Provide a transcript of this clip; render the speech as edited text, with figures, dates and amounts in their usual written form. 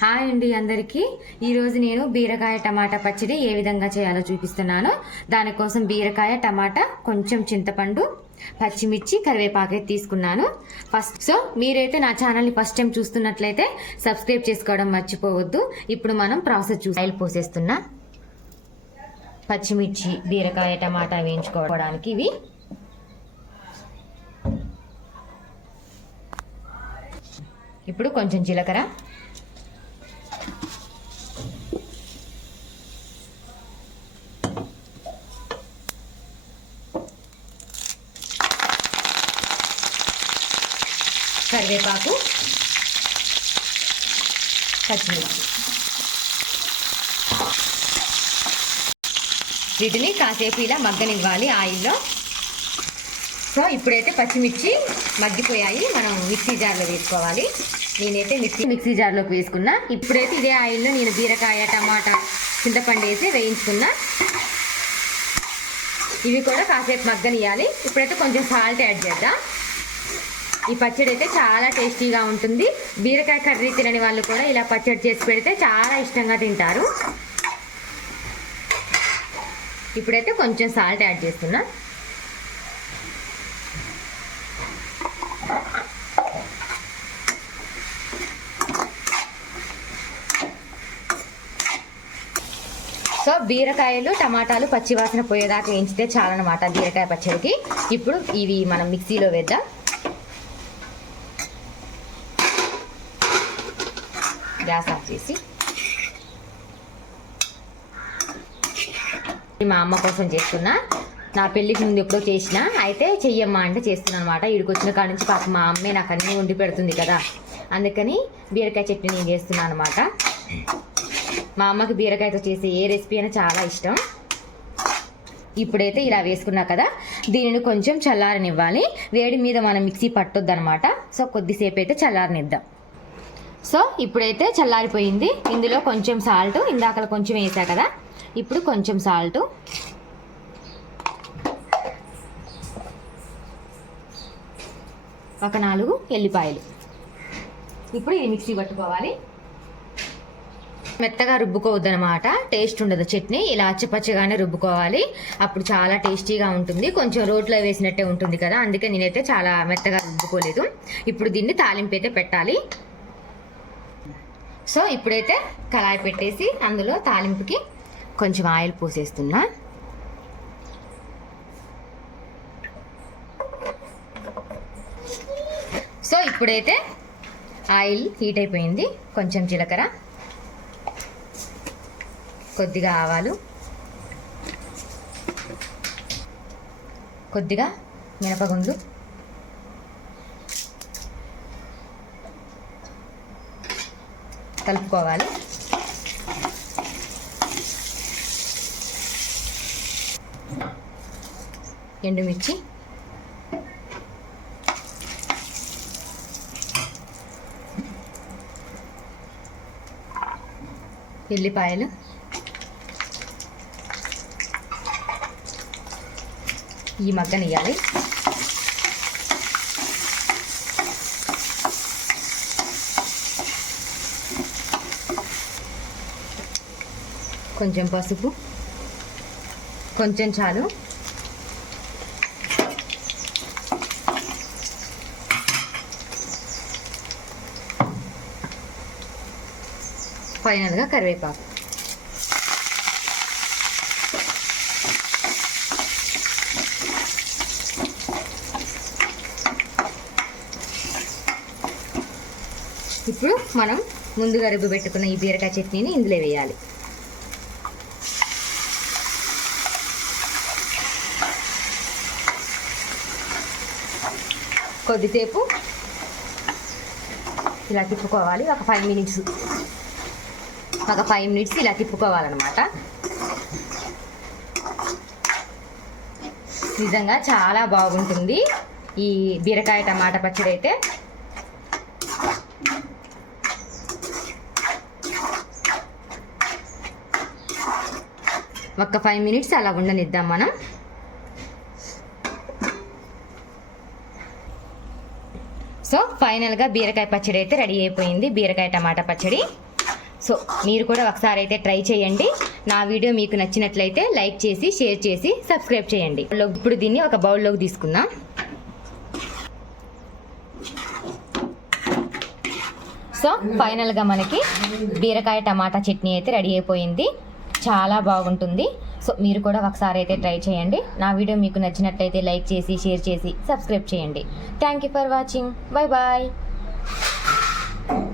Hi అండి అందరికీ. ఈరోజు నేను బీరకాయ టమాటా పచ్చడి ఏ విధంగా చేయాలో చూపిస్తున్నాను. దానికోసం బీరకాయ, టమాటా, కొంచెం చింతపండు, పచ్చిమిర్చి, కరివేపాకు తీసుకున్నాను. సో మీరైతే నా ఛానల్ని ఫస్ట్ టైం చూస్తున్నట్లయితే సబ్స్క్రైబ్ చేసుకోవడం మర్చిపోవద్దు. ఇప్పుడు మనం ప్రాసెస్ ఆయిల్ పోసేస్తున్నా. పచ్చిమిర్చి, బీరకాయ, టమాటా వేయించుకోవడానికి ఇవి. ఇప్పుడు కొంచెం జీలకర్ర, కరివేపాకు, పచ్చిమిర్చి, వీటిని కాసేపు ఇలా మగ్గనివ్వాలి ఆయిల్లో. సో ఇప్పుడైతే పచ్చిమిర్చి మగ్గిపోయాయి, మనం మిక్సీ జార్లో వేసుకోవాలి. నేనైతే మిక్సీ జార్లోకి వేసుకున్నా. ఇప్పుడైతే ఇదే ఆయిల్లో నేను బీరకాయ, టమాటా, చింతపండు వేసి వేయించుకున్నా. ఇవి కూడా కాసేపు మగ్గనియాలి. ఇప్పుడైతే కొంచెం సాల్ట్ యాడ్ చేద్దాం. ఈ పచ్చడి అయితే చాలా టేస్టీగా ఉంటుంది. బీరకాయ కర్రీ తినని వాళ్ళు కూడా ఇలా పచ్చడి చేసి పెడితే చాలా ఇష్టంగా తింటారు. ఇప్పుడైతే కొంచెం సాల్ట్ యాడ్ చేస్తున్నా. సో బీరకాయలు, టమాటాలు పచ్చివాసన పోయేదాకా వేయించితే చాలన్నమాట బీరకాయ పచ్చడికి. ఇప్పుడు ఇవి మనం మిక్సీలో వేద్దాం. గ్యాస్ ఆఫ్ చేసి, మా అమ్మ కోసం చేస్తున్నా. నా పెళ్ళికి ముందు ఎప్పుడో చేసిన, అయితే చెయ్యమ్మా అంటే చేస్తున్నా అనమాట. ఇక్కడికి వచ్చిన కాడ నుంచి పాప మా అమ్మే నాకు అన్నీ వండి పెడుతుంది కదా, అందుకని బీరకాయ చట్నీ నేను చేస్తున్నాను అనమాట. మా అమ్మకి బీరకాయతో చేసే ఏ రెసిపీ అయినా చాలా ఇష్టం. ఇప్పుడైతే ఇలా వేసుకున్నా కదా, దీనిని కొంచెం చల్లారనివ్వాలి. వేడి మీద మనం మిక్సీ పట్టొద్దు అనమాట. సో కొద్దిసేపు అయితే చల్లారనిద్దాం. సో ఇప్పుడైతే చల్లారిపోయింది. ఇందులో కొంచెం సాల్ట్, ఇందాక కొంచెం వేసా కదా, ఇప్పుడు కొంచెం సాల్ట్, ఒక 4 ఎల్లిపాయలు. ఇప్పుడు ఇది మిక్సీ పట్టుకోవాలి. మెత్తగా రుబ్బుకోవద్దు అనమాట, టేస్ట్ ఉండదు చట్నీ. ఇలా అచ్చపచ్చగానే రుబ్బుకోవాలి, అప్పుడు చాలా టేస్టీగా ఉంటుంది. కొంచెం రోట్లో వేసినట్టే ఉంటుంది కదా, అందుకే నేనైతే చాలా మెత్తగా రుబ్బుకోలేదు. ఇప్పుడు దీన్ని తాలింపు అయితే పెట్టాలి. సో ఇప్పుడైతే కళాయి పెట్టేసి అందులో తాలింపుకి కొంచెం ఆయిల్ పోసేస్తున్నా. సో ఇప్పుడైతే ఆయిల్ హీట్ అయిపోయింది. కొంచెం జీలకర్ర, కొద్దిగా ఆవాలు, కొద్దిగా మినపగుండ్లు, కలుపుకోవాలి. ఎండుమిర్చి, ఎల్లిపాయలు, ఈ మగ్గనియాలి. కొంచెం పసుపు, కొంచెం చాలు. ఫైనల్గా కరివేపాకు. ఇప్పుడు మనం ముందుగా రుబ్బు పెట్టుకున్న ఈ బీరకాయ చట్నీని ఇందులో వేయాలి. కొద్దిసేపు ఇలా తిప్పుకోవాలి. ఒక 5 మినిట్స్ ఇలా తిప్పుకోవాలన్నమాట. నిజంగా చాలా బాగుంటుంది ఈ బీరకాయ టమాటా పచ్చడి అయితే. ఒక 5 మినిట్స్ అలా ఉండనిద్దాం మనం. సో ఫైనల్గా బీరకాయ పచ్చడి అయితే రెడీ అయిపోయింది. బీరకాయ టమాటా పచ్చడి. సో మీరు కూడా ఒకసారి అయితే ట్రై చేయండి. నా వీడియో మీకు నచ్చినట్లయితే లైక్ చేసి షేర్ చేసి సబ్స్క్రైబ్ చేయండి. ఇప్పుడు దీన్ని ఒక బౌల్లోకి తీసుకుందాం. సో ఫైనల్గా మనకి బీరకాయ టమాటా చట్నీ అయితే రెడీ అయిపోయింది. చాలా బాగుంటుంది. సో మీరు కూడా ఒకసారి అయితే ట్రై చేయండి. నా వీడియో మీకు నచ్చినట్లయితే లైక్ చేసి షేర్ చేసి సబ్స్క్రైబ్ చేయండి. Thank you for watching. Bye bye.